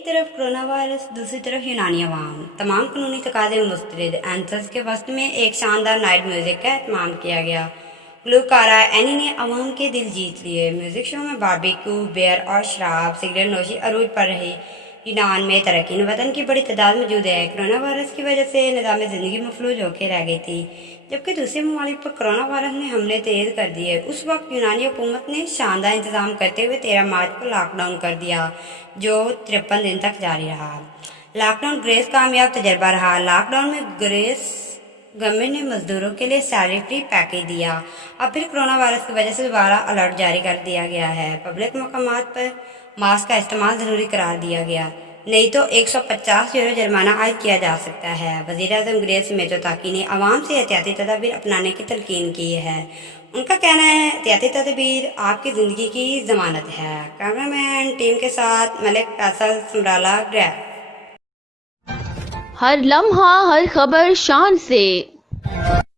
ایک طرف corona virus, دوسری طرف یونانی عوام، تمام قانونی تقاضے مسترد۔ اینتھرس کے وسط میں ایک شاندار نائٹ میوزک کا اہتمام کیا گیا۔ گلوکارہ اینی نے عوام کے دل جیت لیے۔ میوزک شو میں باربیکیو، بیئر اور شراب، سگریٹ نوشی عروج پر رہی۔ یونان میں تارکین وطن کی بڑی تعداد موجود ہے۔ کرونا وائرس کی وجہ سے نظام زندگی مفلوج ہو کے رہ گئی تھی، جبکہ دوسرے ممالک پر کرونا وائرس نے حملے تیز کر دیے۔ اس وقت یونانی حکومت نے شاندار انتظام کرتے ہوئے 13 مارچ کو لاک ڈاؤن کر دیا، جو 53 دن تک جاری رہا۔ لاک ڈاؤن گریس کامیاب تجربہ رہا۔ لاک ڈاؤن میں گریس گورنمنٹ نے مزدوروں کے لیے سیلری فری پیکیج دیا۔ اب پھر کرونا وائرس کی وجہ سے دوبارہ الرٹ جاری کر دیا گیا ہے۔ پبلک مقامات پر ماسک کا استعمال ضروری قرار دیا گیا، نہیں تو 150 یورو جرمانہ عائد کیا جا سکتا ہے۔ وزیر اعظم گریس میزوتاکی نے عوام سے احتیاطی تدابیر اپنانے کی تلقین کی ہے۔ ان کا کہنا ہے احتیاطی تدابیر آپ کی زندگی کی ضمانت ہے۔ کیمرہ مین ٹیم کے ساتھ ملک فیصل، سمرالہ گریف۔ ہر لمحہ، ہر خبر شان سے